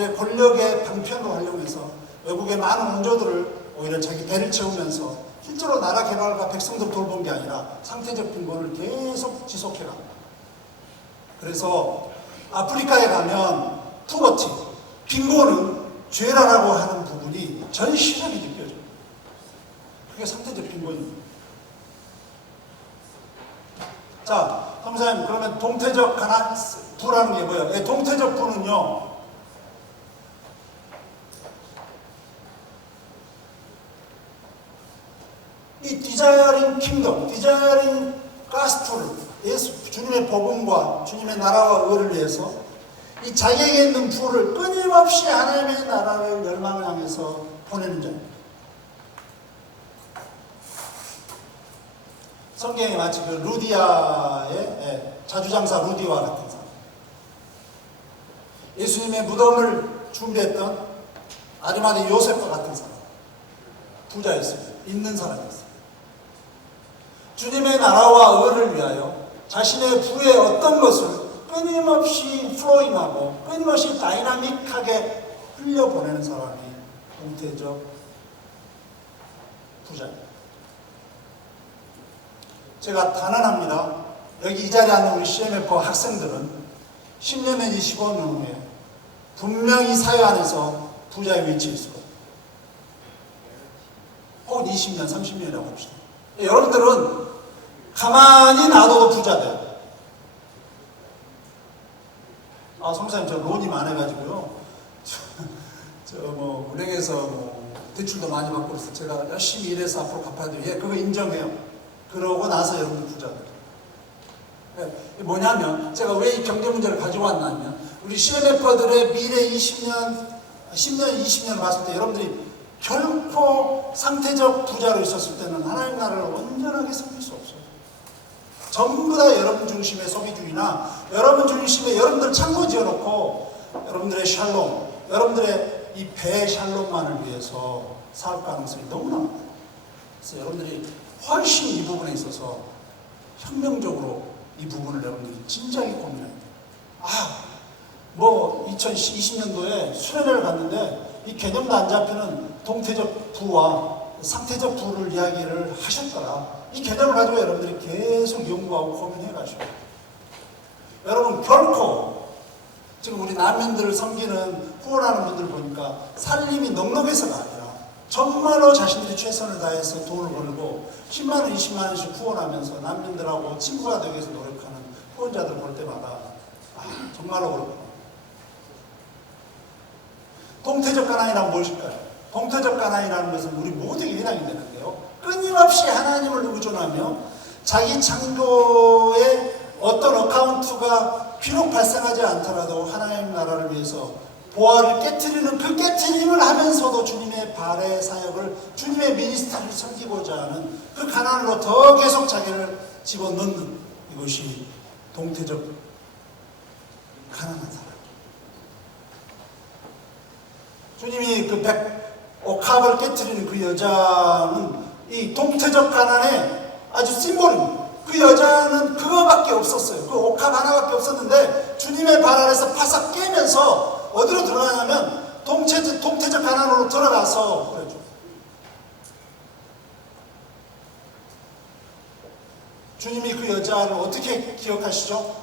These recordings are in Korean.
자기들의 권력의 방편으로 활용해서 외국의 많은 원조들을 오히려 자기 배를 채우면서 실제로 나라 개발과 백성들 돌본 게 아니라 상태적 빈곤을 계속 지속해갑니다. 그래서 아프리카에 가면 푸버티, 빈곤은 죄라라고 하는 부분이 절실하게 느껴져요. 그게 상태적 빈곤입니다. 자, 사무사님, 그러면 동태적 부라는 게 뭐예요? 동태적 부는요, 이 디자이어링 킹덤, 디자이어링 가스풀, 예수 주님의 복음과 주님의 나라와 의를 위해서 이 자기에게 있는 부를 끊임없이 하나님의 나라를 열망을 향해서 보내는 자입니다. 성경에 마치 그 루디아의 자주장사 루디와 같은 사람, 예수님의 무덤을 준비했던 아리마대 요셉과 같은 사람, 부자였습니다. 있는 사람이었습니다. 주님의 나라와 의를 위하여 자신의 부의 어떤 것을 끊임없이 플로잉하고 끊임없이 다이나믹하게 흘려보내는 사람이 동태적 부자입니다. 제가 단언합니다. 여기 이 자리에 앉는 우리 CMF 학생들은 10년에 25년 후에 분명히 사회 안에서 부자의 위치에 있을 겁니다. 혹은 20년, 30년이라고 합시다. 여러분들은 가만히 놔둬도 부자 돼요. 성사님, 저 론이 많아가지고요. 은행에서 대출도 많이 받고 그래서 제가 열심히 일해서 앞으로 갚아야 돼요. 예, 그거 인정해요. 그러고 나서 여러분들 부자 돼요. 뭐냐면, 제가 왜 이 경제 문제를 가지고 왔냐면, 우리 CMF들의 미래 10년, 20년을 봤을 때 여러분들이 결코 상태적 부자로 있었을 때는 하나님 나라를 온전하게 섬길 수 없어요. 전부 다 여러분 중심의 소비주의나 여러분 중심의 여러분들 창고 지어놓고 여러분들의 샬롬, 여러분들의 이 배 샬롬만을 위해서 사업 가능성이 너무나 많아요. 그래서 여러분들이 훨씬 이 부분에 있어서 혁명적으로 이 부분을 여러분들이 진지하게 고민해야 돼요. 2020년도에 수련회를 갔는데 이 개념도 안 잡히는 동태적 부와 상태적 부를 이야기를 하셨더라. 이 개념을 가지고 여러분들이 계속 연구하고 고민해가지고 여러분 결코 지금 우리 난민들을 섬기는 후원하는 분들 보니까 살림이 넉넉해서가 아니라 정말로 자신들이 최선을 다해서 돈을 벌고 10만원, 20만원씩 후원하면서 난민들하고 친구가 되기 위해서 노력하는 후원자들 볼 때마다 정말로 그렇구나. 동태적 가난이란 무엇일까요? 동태적 가난이라는 것은 우리 모두에게 해당이 되는데요. 끊임없이 하나님을 의존하며 자기 창조의 어떤 어카운트가 비록 발생하지 않더라도 하나님 나라를 위해서 보화를 깨트리는 그 깨트림을 하면서도 주님의 발의 사역을, 주님의 미니스트리를 섬기고자 하는 그 가난으로 더 계속 자기를 집어넣는 이것이 동태적 가난한 사람. 주님이 그 옥합을 깨트리는 그 여자는 이 동태적 가난의 아주 심볼입니다. 그 여자는 그거밖에 없었어요. 그 옥합 하나밖에 없었는데 주님의 발 아래서 바싹 깨면서 어디로 들어가냐면 동태적 가난으로 들어가서 그러죠. 주님이 그 여자를 어떻게 기억하시죠?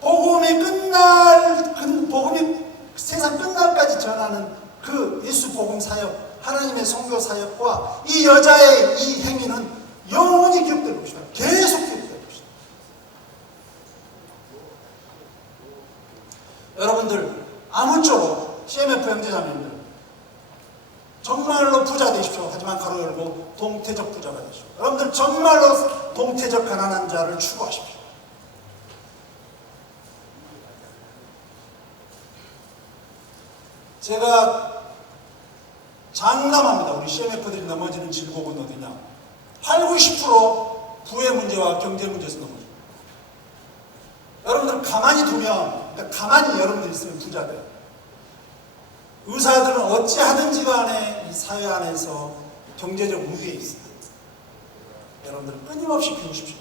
복음이 세상 끝날까지 전하는 그 예수 복음 사역, 하나님의 선교 사역과 이 여자의 이 행위는 영원히 기억될 것이다. 계속 기억될 것이다. 여러분들 아무쪼록 CMF 형제자매님들 정말로 부자 되십시오. 하지만 가로 열고 동태적 부자가 되십시오. 여러분들 정말로 동태적 가난한 자를 추구하십시오. 제가 장담합니다. 우리 CMF들이 넘어지는 질곡은 어디냐? 8, 90% 부의 문제와 경제 문제에서 넘어져요. 여러분들 가만히 두면, 그러니까 가만히 여러분들 있으면 부자 돼요. 의사들은 어찌하든지 간에 이 사회 안에서 경제적 우위에 있어요. 여러분들 끊임없이 비우십시오.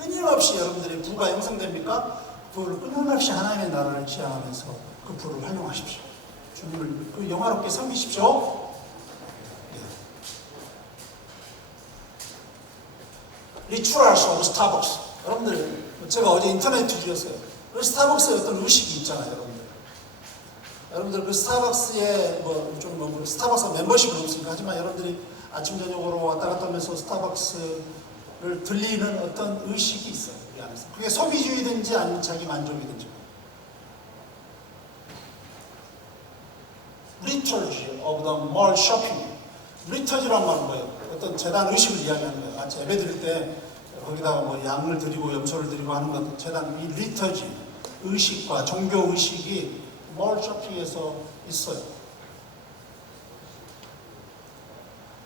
끊임없이 여러분들의 부가 형성됩니까? 그걸 끊임없이 하나님의 나라를 지향하면서 그 부를 활용하십시오. 주님을 그 영화롭게 섬기십시오. 리추럴스 오브 스타벅스. 여러분들, 제가 어제 인터넷 뒤졌어요. 스타벅스에 어떤 의식이 있잖아요, 여러분들. 여러분들 그 스타벅스에 스타벅스 멤버십은 없으니까. 하지만 여러분들이 아침 저녁으로 왔다 갔다 하면서 스타벅스를 들리는 어떤 의식이 있어요, 이 안에서. 그게 소비주의든지 아니면 자기 만족이든지. 리터지 of the mall shopping. 리터지란 말은 뭐예요? 어떤 재단 의식을 이야기하는 거예요. 같이 예배 드릴 때 거기다가 뭐 양을 드리고 염소를 드리고 하는 것도 재단, 이 리터지 의식과 종교 의식이 몰 쇼핑에서 있어요.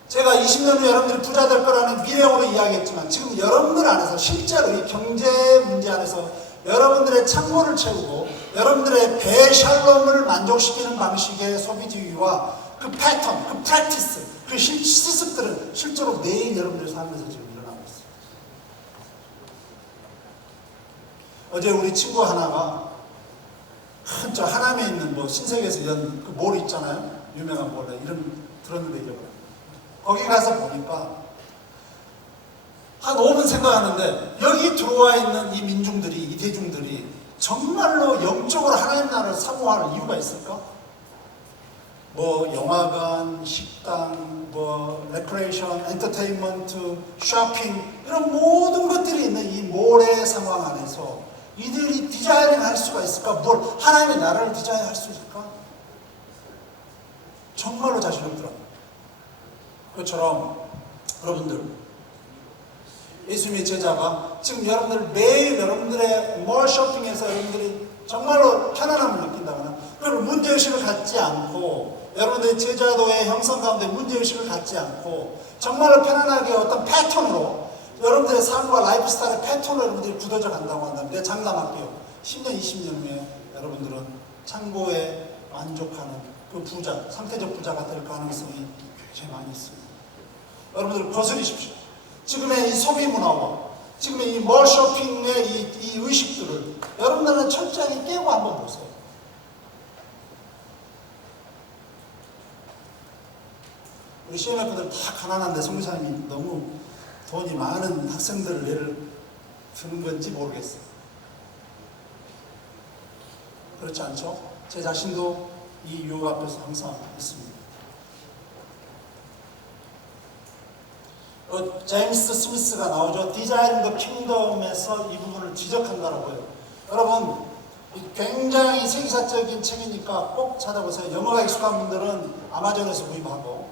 제가 20년 후 여러분들이 부자 될 거라는 미래으로 이야기했지만 지금 여러분들 안에서 실제로 이 경제 문제 안에서 여러분들의 창고를 채우고 여러분들의 배샬롬을 만족시키는 방식의 소비주의와 그 패턴, 그 프랙티스, 그 실습들은 실제로 매일 여러분들의 삶에서 지금 일어나고 있어요. 어제 우리 친구 하나가 큰 저 하남에 있는 뭐 신세계에서 연 그 몰 있잖아요. 유명한 몰. 이름 들었는데 잊어버려요. 거기 가서 보니까 한 5분 생각하는데 여기 들어와 있는 이 민중들이, 이 대중들이 정말로 영적으로 하나님 나라를 사모하는 이유가 있을까? 뭐 영화관, 식당, 뭐 레크레이션, 엔터테인먼트, 쇼핑 이런 모든 것들이 있는 이 몰의 상황 안에서 이들이 디자인을 할 수가 있을까? 뭘 하나님의 나라를 디자인할 수 있을까? 정말로 자신 없더라고요. 그것처럼 여러분들, 예수님의 제자가 지금 여러분들 매일 여러분들의 몰 쇼핑에서 여러분들이 정말로 편안함을 느낀다거나 그걸 문제의식을 갖지 않고 여러분들의 제자도의 형성 가운데 문제의식을 갖지 않고 정말로 편안하게 어떤 패턴으로 여러분들의 삶과 라이프 스타일의 패턴으로 여러분들이 굳어져 간다고 한다면 내가 장담할게요. 10년, 20년 후에 여러분들은 창고에 만족하는 그 부자, 상태적 부자가 될 가능성이 굉장히 많이 있습니다. 여러분들 거스리십시오. 지금의 이 소비 문화와 지금의 이 몰 쇼핑의 이 의식들을 여러분들은 철저하게 깨고 한번 보세요. 우리 CMF들 다 가난한데 성교사님이 너무 돈이 많은 학생들을 예를 드는 건지 모르겠어요. 그렇지 않죠? 제 자신도 이 유혹 앞에서 항상 있습니다. 제임스 스미스가 나오죠. 디자인 더 킹덤에서 이 부분을 지적한다라고 해요. 여러분, 굉장히 세계사적인 책이니까 꼭 찾아보세요. 영어가 익숙한 분들은 아마존에서 구입하고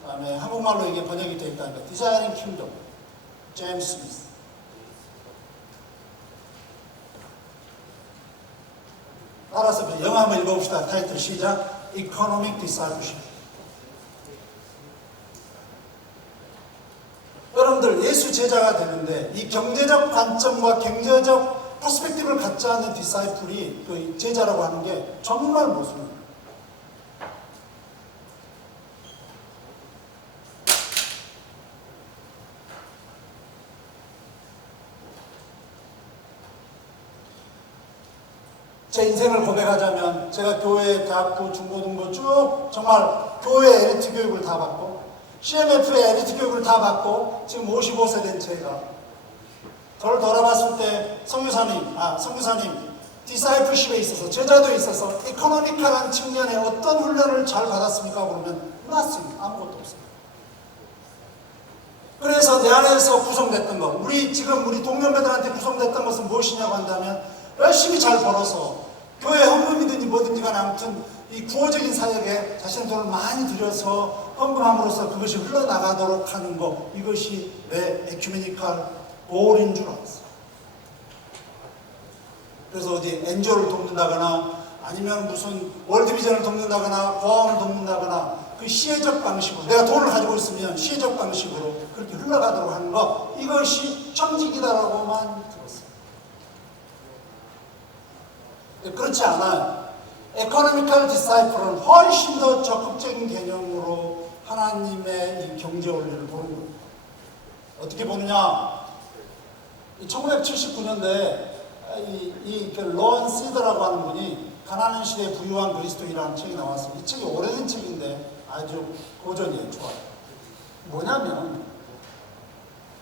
그 다음에 한국말로 이게 번역이 되어 있다니까. 디자인 킹덤, 제임스 스미스. 따라서 영어 한번 읽어봅시다. 타이틀 시작. Economic Discipleship. 여러분들 예수 제자가 되는데 이 경제적 관점과 경제적 퍼스펙티브를 갖지 않는 디사이플이 그 제자라고 하는 게 정말 모순입니다. 제 인생을 고백하자면 제가 교회, 대학교, 중고등부 쭉 정말 교회 엘리트 교육을 다 받고 CMF의 엘리트 교육을 다 받고 지금 55세 된 제가 저를 돌아봤을 때 선교사님 디사이플십에 있어서 제자도에 있어서 이코노미컬한 측면에 어떤 훈련을 잘 받았습니까? 그러면 nothing, 아무것도 없습니다. 그래서 내 안에서 구성됐던 것, 우리 동년배들한테 구성됐던 것은 무엇이냐고 한다면 열심히 잘 벌어서 교회 헌금이든지 뭐든지 간에 아무튼 이 구호적인 사역에 자신의 돈을 많이 들여서 헌금함으로써 그것이 흘러나가도록 하는 것, 이것이 내 에큐메니컬 골인 줄 알았어요. 그래서 어디 엔조를 돕는다거나 아니면 무슨 월드비전을 돕는다거나 고아원을 돕는다거나 그 시혜적 방식으로 내가 돈을 가지고 있으면 시혜적 방식으로 그렇게 흘러가도록 하는 것, 이것이 청직이다라고만 들었어요. 그렇지 않아요. 에코노미컬 디사이플은 훨씬 더 적극적인 개념으로 하나님의 이 경제 원리를 보는 거예요. 어떻게 보느냐? 1979년도에 이 로언 시더라고 하는 분이 가난한 시대에 부유한 그리스도인이라는 책이 나왔어요. 이 책이 오래된 책인데 아주 고전이에요. 좋아요. 뭐냐면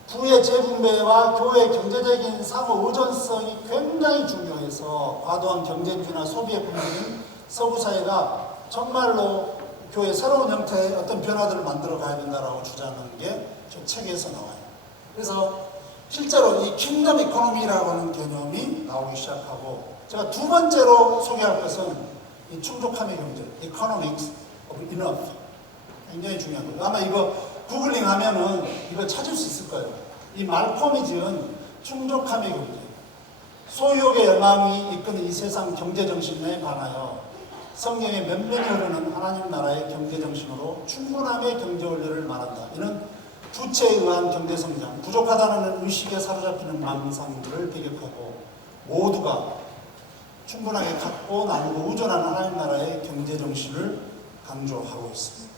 부의 재분배와 교회의 경제적인 상호 의존성이 굉장히 중요해서 과도한 경쟁주의나 소비에 굶주린 서구 사회가 정말로 교회의 새로운 형태의 어떤 변화들을 만들어 가야 된다라고 주장하는 게 저 책에서 나와요. 그래서 실제로 이 킹덤 이코노미라고 하는 개념이 나오기 시작하고, 제가 두 번째로 소개할 것은 이 충족함의 경제, Economics of Enough. 굉장히 중요한 거예요. 아마 이거 구글링 하면은 이거 찾을 수 있을 거예요. 이 말콤이 지은 충족함의 경제, 소유욕의 열망이 이끄는 이 세상 경제 정신에 관하여 성경의 면면이 흐르는 하나님 나라의 경제 정신으로 충분함의 경제 원리를 말한다. 이는 부채에 의한 경제 성장, 부족하다는 의식에 사로잡히는 망상들을 배격하고 모두가 충분하게 갖고 나누고 의존하는 하나님 나라의 경제 정신을 강조하고 있습니다.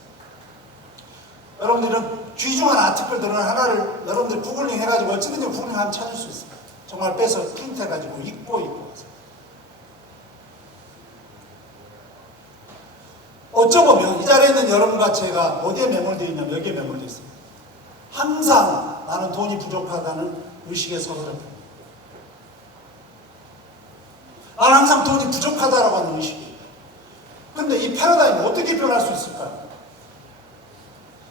여러분들은 귀중한 아티클들은 하나를 여러분들이 구글링 해가지고 어찌든지 구글링하면 찾을 수 있습니다. 정말 빼서 프린트해가지고 읽고 어쩌보면 이 자리에 있는 여러분과 제가 어디에 매몰되어 있냐면 여기에 매몰되어 있습니다. 항상 나는 돈이 부족하다는 의식에 사로잡힙니다. 나는 항상 돈이 부족하다라고 하는 의식이에요. 근데 이 패러다임이 어떻게 변할 수 있을까요?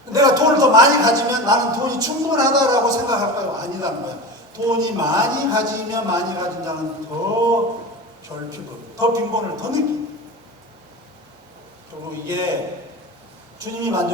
내가 돈을 더 많이 가지면 나는 돈이 충분하다라고 생각할까요? 아니라는 거예요. 돈이 많이 가지면 많이 가진 자는 더 결핍을, 더 빈곤을 더 느낍니다. 그리고 이게 주님이 만든